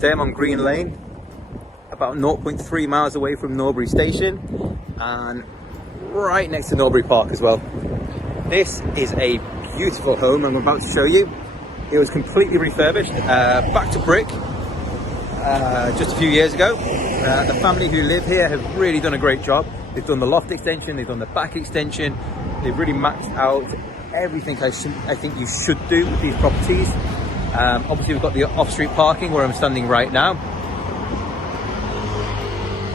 Today I'm on Green Lane, about 0.3 miles away from Norbury Station and right next to Norbury Park as well. This is a beautiful home I'm about to show you. It was completely refurbished, back to brick, just a few years ago. The family who live here have really done a great job. They've done the loft extension, they've done the back extension, they've really maxed out everything I think you should do with these properties. Obviously we've got the off-street parking where I'm standing right now,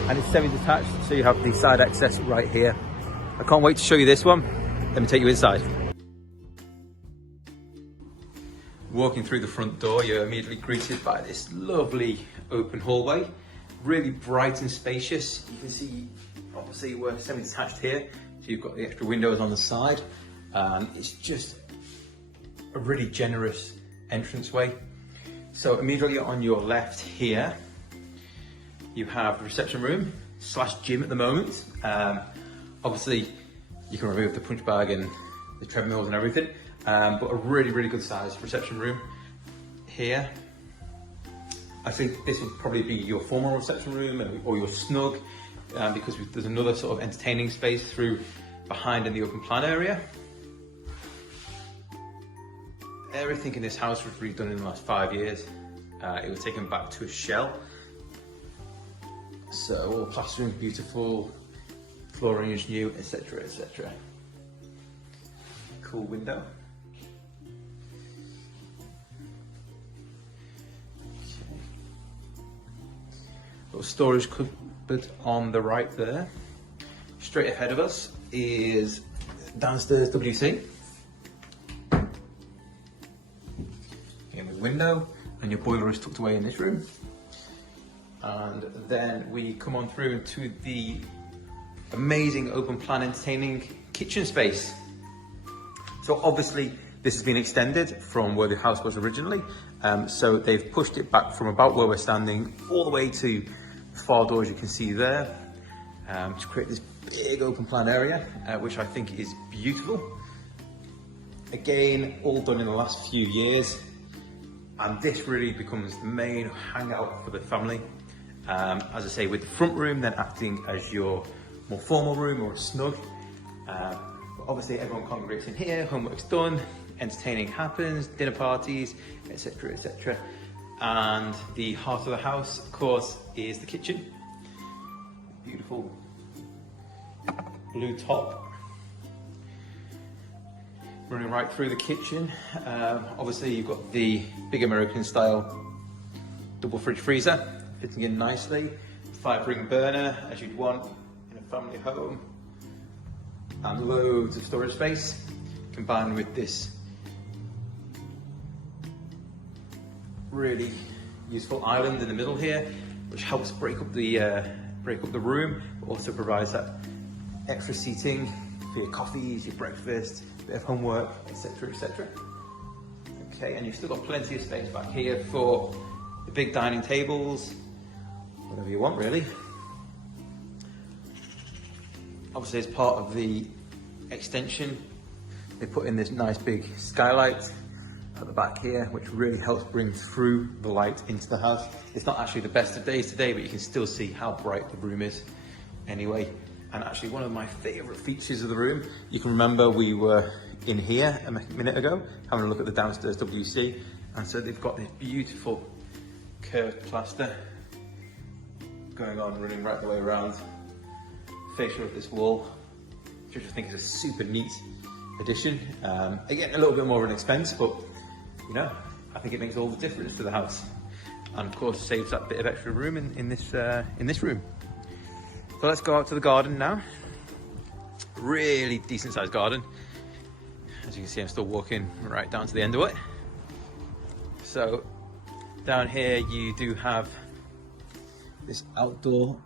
and it's semi-detached, so you have the side access right here. I can't wait to show you this one. Let me take you inside. Walking through the front door, you're immediately greeted by this lovely open hallway, really bright and spacious. You can see, obviously we're semi-detached here, so you've got the extra windows on the side. It's just a really generous entranceway. So immediately on your left here, you have the reception room / gym at the moment. Obviously you can remove the punch bag and the treadmills and everything, but a really good sized reception room here. I think this would probably be your formal reception room or your snug, because there's another sort of entertaining space through behind in the open plan area. Everything in this house was redone in the last 5 years. It was taken back to a shell. So all plastering beautiful, flooring is new, etc, etc. Cool window. Okay. Little storage cupboard on the right there. Straight ahead of us is downstairs WC. Window, and your boiler is tucked away in this room. And then we come on through into the amazing open plan entertaining kitchen space. So obviously this has been extended from where the house was originally, so they've pushed it back from about where we're standing all the way to the far doors you can see there, to create this big open plan area, which I think is beautiful. Again, all done in the last few years. And this really becomes the main hangout for the family. As I say, with the front room then acting as your more formal room or a snug. But obviously everyone congregates in here, homework's done, entertaining happens, dinner parties, etc, etc. And the heart of the house, of course, is the kitchen. Beautiful blue top. Running right through the kitchen. Obviously you've got the big American style double fridge freezer fitting in nicely, 5-ring burner as you'd want in a family home, and loads of storage space combined with this really useful island in the middle here, which helps break up the room, but also provides that extra seating for your coffees, your breakfast, bit of homework, etc, etc. Okay, and you've still got plenty of space back here for the big dining tables, whatever you want really. Obviously as part of the extension, they put in this nice big skylight at the back here, which really helps bring through the light into the house. It's not actually the best of days today, but you can still see how bright the room is anyway. And actually one of my favorite features of the room, you can remember we were in here a minute ago having a look at the downstairs WC, and so they've got this beautiful curved plaster going on, running right the way around the fascia of this wall, which I think is a super neat addition. Again, a little bit more of an expense, but you know, I think it makes all the difference to the house, and of course saves that bit of extra room in this room. So let's go out to the garden now. Really decent sized garden. As you can see, I'm still walking right down to the end of it. So down here you do have this outdoor,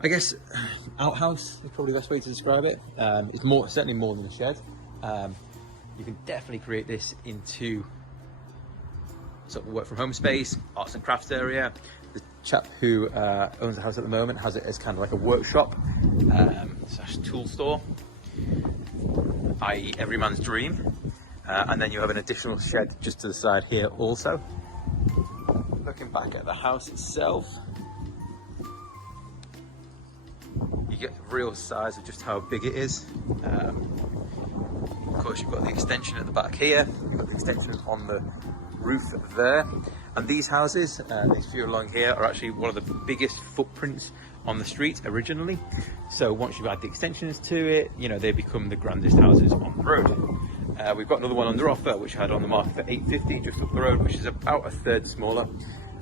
I guess, outhouse is probably the best way to describe it. It's certainly more than a shed. You can definitely create this into sort of work from home space, arts and crafts area. The chap who owns the house at the moment has it as kind of like a workshop / tool store, i.e. every man's dream. And then you have an additional shed just to the side here also. Looking back at the house itself, you get the real size of just how big it is. Of course, you've got the extension at the back here, you've got the extension on the roof there. And these houses, these few along here, are actually one of the biggest footprints on the street originally. So once you've added the extensions to it, you know, they become the grandest houses on the road. We've got another one under offer, which I had on the market for $850 just up the road, which is about a third smaller.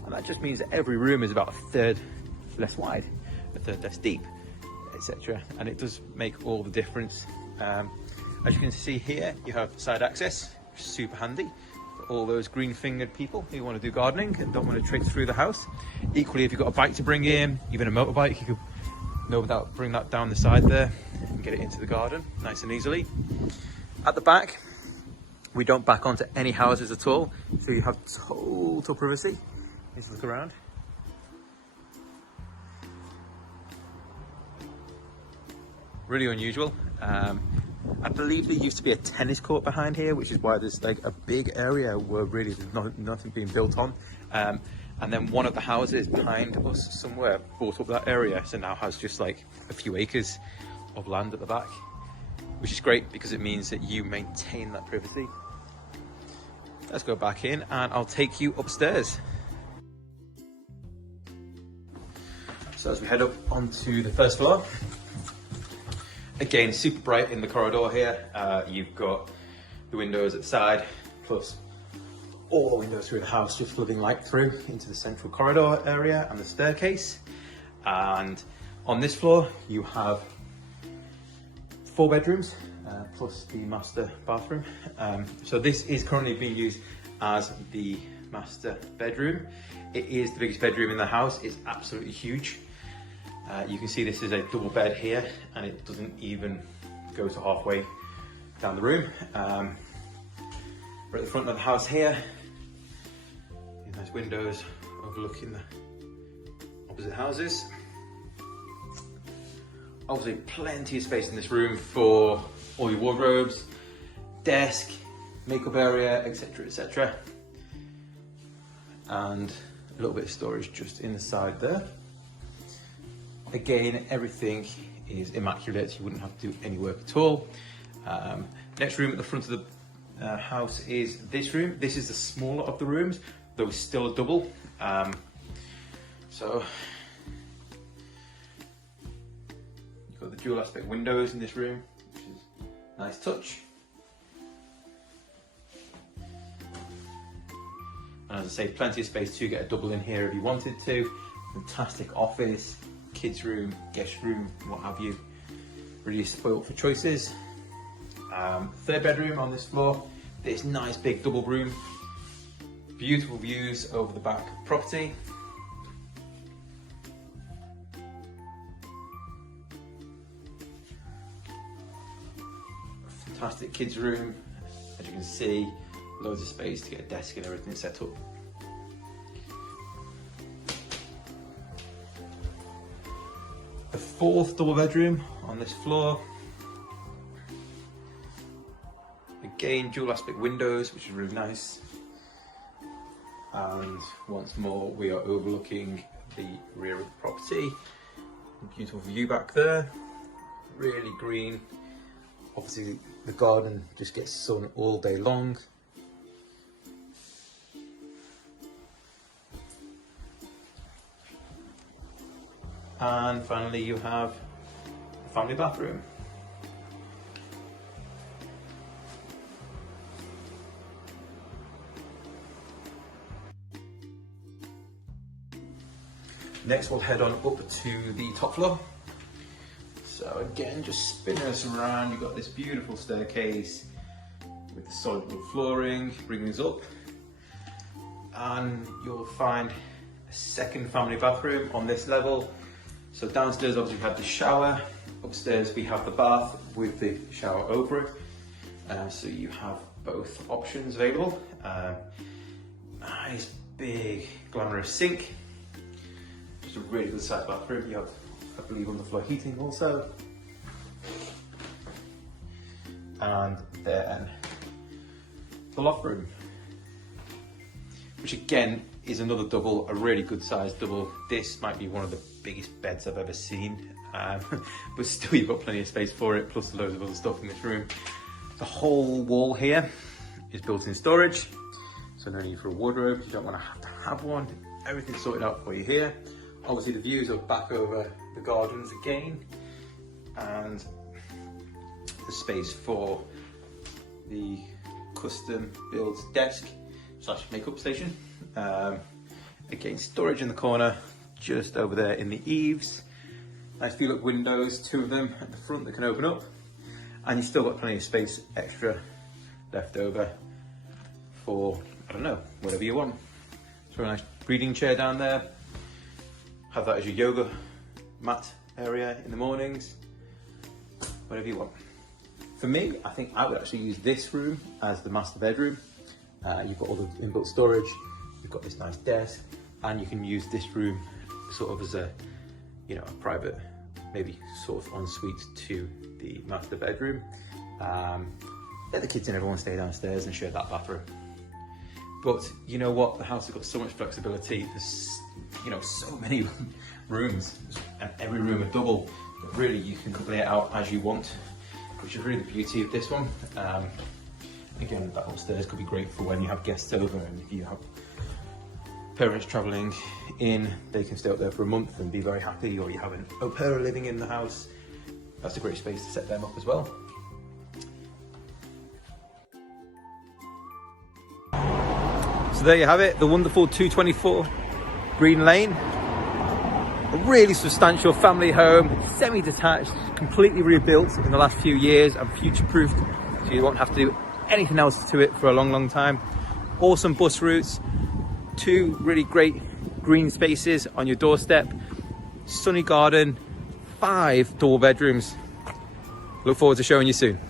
And that just means that every room is about a third less wide, a third less deep, etc. And it does make all the difference. As you can see here, you have side access, super handy for all those green fingered people who want to do gardening and don't want to traipse through the house. Equally, if you've got a bike to bring in, even a motorbike, you could no doubt bring that down the side there and get it into the garden nice and easily. At the back, we don't back onto any houses at all, so you have total privacy. Let's look around. Really unusual. I believe there used to be a tennis court behind here, which is why there's like a big area where really there's nothing being built on. And then one of the houses behind us somewhere bought up that area, so now has just like a few acres of land at the back, which is great because it means that you maintain that privacy. Let's go back in and I'll take you upstairs. So as we head up onto the first floor, again, super bright in the corridor here. You've got the windows at the side, plus all the windows through the house just flooding light through into the central corridor area and the staircase. And on this floor, you have 4 bedrooms, plus the master bathroom. So this is currently being used as the master bedroom. It is the biggest bedroom in the house. It's absolutely huge. You can see this is a double bed here, and it doesn't even go to halfway down the room. We're at the front of the house here. These nice windows overlooking the opposite houses. Obviously, plenty of space in this room for all your wardrobes, desk, makeup area, etc., etc. And a little bit of storage just in the side there. Again, everything is immaculate. You wouldn't have to do any work at all. Next room at the front of the house is this room. This is the smaller of the rooms, though it's still a double. So you've got the dual aspect windows in this room, which is a nice touch. And as I say, plenty of space to get a double in here if you wanted to. Fantastic office, kids room, guest room, what have you. Really spoiled for choices. Third bedroom on this floor. This nice big double room. Beautiful views over the back property. Fantastic kids room. As you can see, loads of space to get a desk and everything set up. The 4th double bedroom on this floor. Again, dual aspect windows, which is really nice. And once more, we are overlooking the rear of the property. Beautiful view back there, really green. Obviously, the garden just gets sun all day long. And finally, you have the family bathroom. Next, we'll head on up to the top floor. So again, just spinning us around, you've got this beautiful staircase with the solid wood flooring, bringing us up. And you'll find a second family bathroom on this level. So downstairs, obviously, we have the shower. Upstairs, we have the bath with the shower over it. So you have both options available. Nice, big, glamorous sink. Just a really good sized bathroom. You have, I believe, underfloor heating also. And then the loft room, which again is another double, a really good sized double. This might be one of the biggest beds I've ever seen, but still you've got plenty of space for it, plus loads of other stuff in this room. The whole wall here is built-in storage, so no need for a wardrobe. You don't want to have one. Everything's sorted out for you here. Obviously the views are back over the gardens again, and the space for the custom built desk / makeup station. Again, storage in the corner, just over there in the eaves. Nice view look windows, 2 of them at the front that can open up, and you've still got plenty of space extra left over for, I don't know, whatever you want. So a nice reading chair down there. Have that as your yoga mat area in the mornings. Whatever you want. For me, I think I would actually use this room as the master bedroom. You've got all the inbuilt storage, you've got this nice desk, and you can use this room sort of as a, you know, a private, maybe sort of ensuite to the master bedroom. Let the kids and everyone stay downstairs and share that bathroom. But you know what? The house has got so much flexibility. There's, you know, so many rooms, and every room a double. But really, you can lay it out as you want, which is really the beauty of this one. Again, that upstairs could be great for when you have guests over, and if you have parents travelling in, they can stay up there for a month and be very happy, or you have an au pair living in the house. That's a great space to set them up as well. So there you have it, the wonderful 224 Green Lane. A really substantial family home, semi-detached, completely rebuilt in the last few years and future-proofed, so you won't have to do anything else to it for a long time. Awesome bus routes, 2 really great green spaces on your doorstep, sunny garden, 5 double bedrooms. Look forward to showing you soon.